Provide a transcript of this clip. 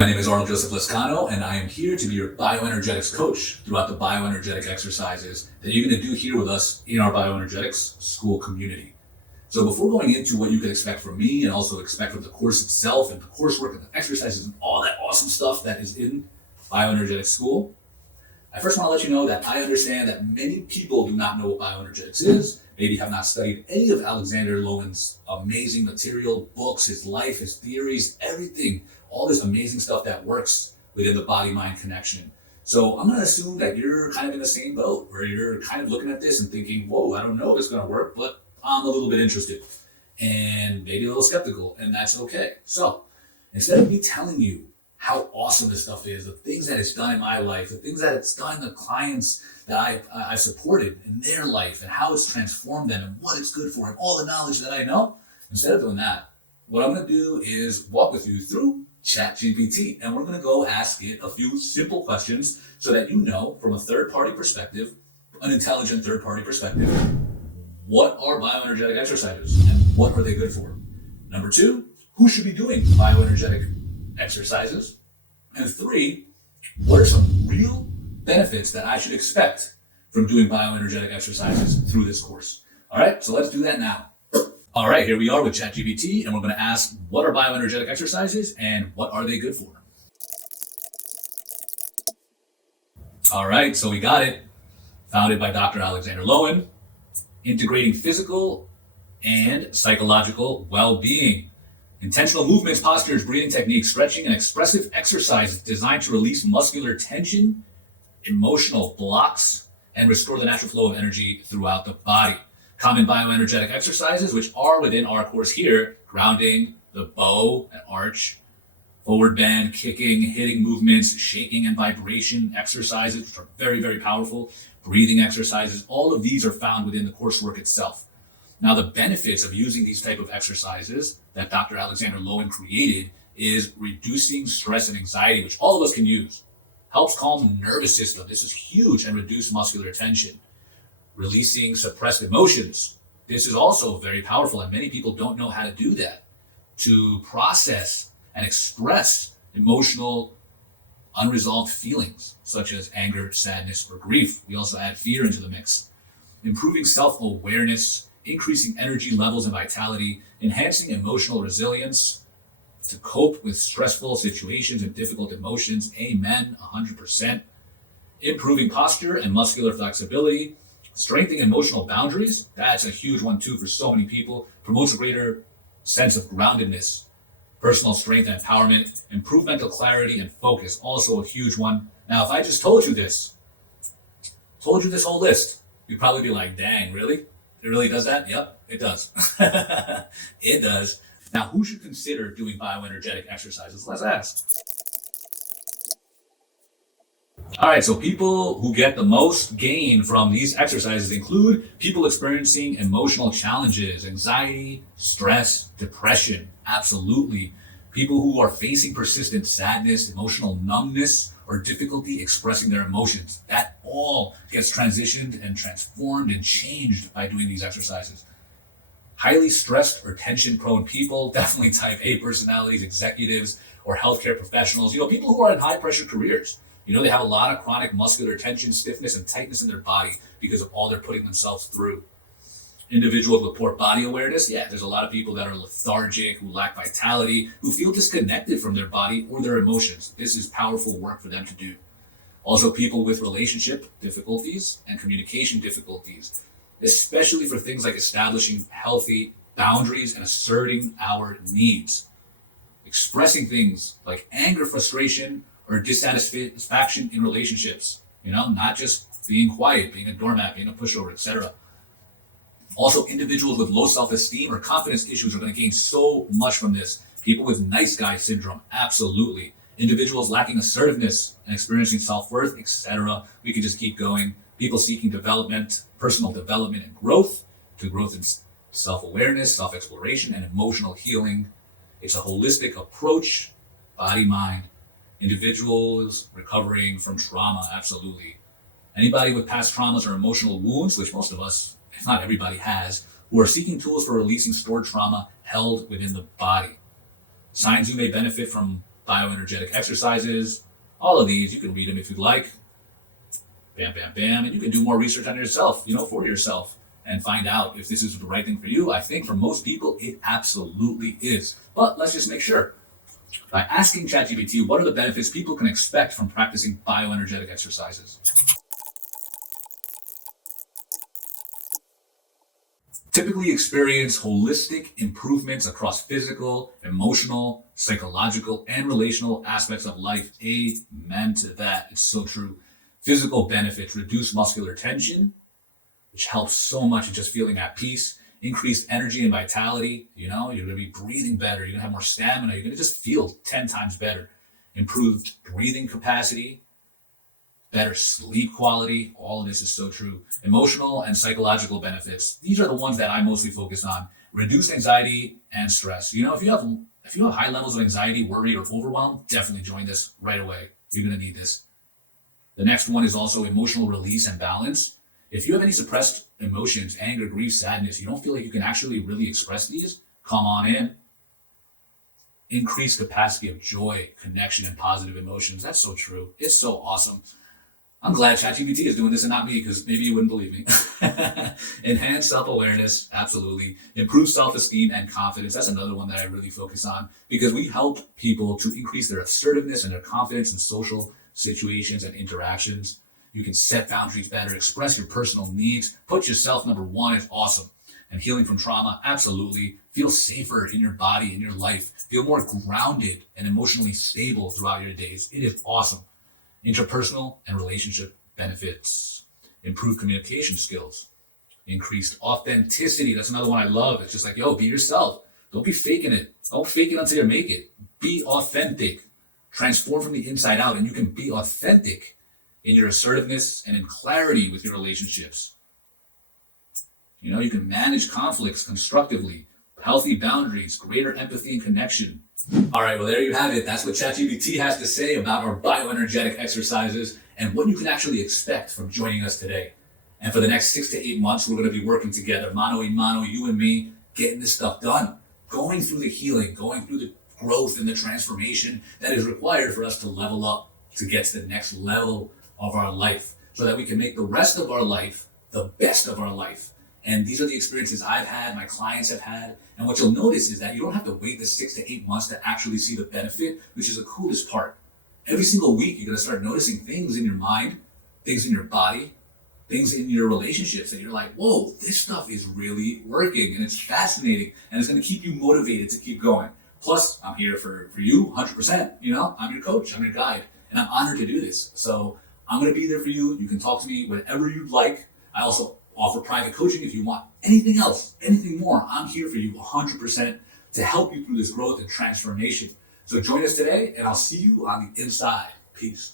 My name is Arnold Joseph Lescano, and I am here to be your bioenergetics coach throughout the bioenergetic exercises that you're going to do here with us in our bioenergetics school community. So before going into what you can expect from me and also expect from the course itself and the coursework and the exercises and all that awesome stuff that is in bioenergetics school, I first want to let you know that I understand that many people do not know what bioenergetics is, maybe have not studied any of Alexander Lowen's amazing material, books, his life, his theories, everything, all this amazing stuff that works within the body-mind connection. So I'm going to assume that you're kind of in the same boat where you're kind of looking at this and thinking, whoa, I don't know if it's going to work, but I'm a little bit interested and maybe a little skeptical, and that's okay. So instead of me telling you how awesome this stuff is, the things that it's done in my life, the things that it's done in the clients that I've supported in their life and how it's transformed them and what it's good for and all the knowledge that I know, instead of doing that, what I'm going to do is walk with you through ChatGPT, and we're going to go ask it a few simple questions so that you know from a third-party perspective, an intelligent third-party perspective, what are bioenergetic exercises and what are they good for? Number two, who should be doing bioenergetic exercises? And three, what are some real benefits that I should expect from doing bioenergetic exercises through this course? All right, so let's do that now. All right, here we are with ChatGPT, and we're going to ask, what are bioenergetic exercises and what are they good for? All right, so we got it. Founded by Dr. Alexander Lowen, integrating physical and psychological well-being. Intentional movements, postures, breathing techniques, stretching, and expressive exercises designed to release muscular tension, emotional blocks, and restore the natural flow of energy throughout the body. Common bioenergetic exercises, which are within our course here: grounding, the bow and arch, forward bend, kicking, hitting movements, shaking and vibration exercises, which are very, very powerful, breathing exercises. All of these are found within the coursework itself. Now, the benefits of using these type of exercises that Dr. Alexander Lowen created is reducing stress and anxiety, which all of us can use. Helps calm the nervous system. This is huge, and reduce muscular tension. Releasing suppressed emotions. This is also very powerful, and many people don't know how to do that, to process and express emotional unresolved feelings such as anger, sadness, or grief. We also add fear into the mix. Improving self-awareness, increasing energy levels and vitality, enhancing emotional resilience to cope with stressful situations and difficult emotions. Amen, 100%. Improving posture and muscular flexibility, strengthening emotional boundaries. That's a huge one too for so many people. Promotes a greater sense of groundedness, personal strength and empowerment. Improve mental clarity and focus, also a huge one. Now, if I just told you this whole list, you'd probably be like, dang, really? It really does that? Yep, it does. It does. Now, who should consider doing bioenergetic exercises? Let's ask. All right, so people who get the most gain from these exercises include people experiencing emotional challenges, anxiety, stress, depression. Absolutely. People who are facing persistent sadness, emotional numbness, or difficulty expressing their emotions. That all gets transitioned and transformed and changed by doing these exercises. Highly stressed or tension-prone people, definitely type A personalities, executives, or healthcare professionals. People who are in high-pressure careers. They have a lot of chronic muscular tension, stiffness, and tightness in their body because of all they're putting themselves through. Individuals with poor body awareness, there's a lot of people that are lethargic, who lack vitality, who feel disconnected from their body or their emotions. This is powerful work for them to do. Also, people with relationship difficulties and communication difficulties, especially for things like establishing healthy boundaries and asserting our needs. Expressing things like anger, frustration, or dissatisfaction in relationships, not just being quiet, being a doormat, being a pushover, etc. Also, individuals with low self-esteem or confidence issues are going to gain so much from this. People with nice guy syndrome, absolutely. Individuals lacking assertiveness and experiencing self-worth, etc. We could just keep going. People seeking development, personal development and growth, to growth in self-awareness, self-exploration, and emotional healing. It's a holistic approach, body, mind. Individuals recovering from trauma, absolutely. Anybody with past traumas or emotional wounds, which most of us, if not everybody, has, who are seeking tools for releasing stored trauma held within the body. Signs you may benefit from Bioenergetic Exercises. All of these, you can read them if you'd like. Bam, bam, bam. And you can do more research on yourself, for yourself, and find out if this is the right thing for you. I think for most people, it absolutely is. But let's just make sure. By asking ChatGPT, what are the benefits people can expect from practicing bioenergetic exercises? Typically experience holistic improvements across physical, emotional, psychological, and relational aspects of life. Amen to that. It's so true. Physical benefits: reduce muscular tension, which helps so much in just feeling at peace. Increased energy and vitality. You're going to be breathing better. You're going to have more stamina. You're going to just feel 10 times better. Improved breathing capacity, better sleep quality. All of this is so true. Emotional and psychological benefits. These are the ones that I mostly focus on. Reduce anxiety and stress. If you have high levels of anxiety, worry, or overwhelm, definitely join this right away. You're going to need this. The next one is also emotional release and balance. If you have any suppressed emotions, anger, grief, sadness, you don't feel like you can actually really express these, come on in. Increased capacity of joy, connection, and positive emotions. That's so true. It's so awesome. I'm glad ChatGPT is doing this and not me, because maybe you wouldn't believe me. Enhanced self-awareness, absolutely. Improved self-esteem and confidence. That's another one that I really focus on, because we help people to increase their assertiveness and their confidence in social situations and interactions. You can set boundaries better, express your personal needs, put yourself number one. Is awesome. And healing from trauma, absolutely. Feel safer in your body, in your life. Feel more grounded and emotionally stable throughout your days. It is awesome. Interpersonal and relationship benefits. Improved communication skills. Increased authenticity. That's another one I love. It's just like, be yourself. Don't be faking it. Don't fake it until you make it. Be authentic. Transform from the inside out, and you can be authentic in your assertiveness and in clarity with your relationships. You can manage conflicts constructively, healthy boundaries, greater empathy and connection. All right, well, there you have it. That's what ChatGPT has to say about our bioenergetic exercises and what you can actually expect from joining us today. And for the next 6 to 8 months, we're going to be working together, mano a mano, you and me, getting this stuff done, going through the healing, going through the growth and the transformation that is required for us to level up, to get to the next level of our life, so that we can make the rest of our life the best of our life. And these are the experiences I've had, my clients have had. And what you'll notice is that you don't have to wait the 6 to 8 months to actually see the benefit, which is the coolest part. Every single week, you're going to start noticing things in your mind, things in your body, things in your relationships that you're like, whoa, this stuff is really working, and it's fascinating, and it's going to keep you motivated to keep going. Plus, I'm here for you 100%. I'm your coach, I'm your guide, and I'm honored to do this. So I'm going to be there for you. You can talk to me whenever you'd like. I also offer private coaching if you want anything else, anything more. I'm here for you 100% to help you through this growth and transformation. So join us today, and I'll see you on the inside. Peace.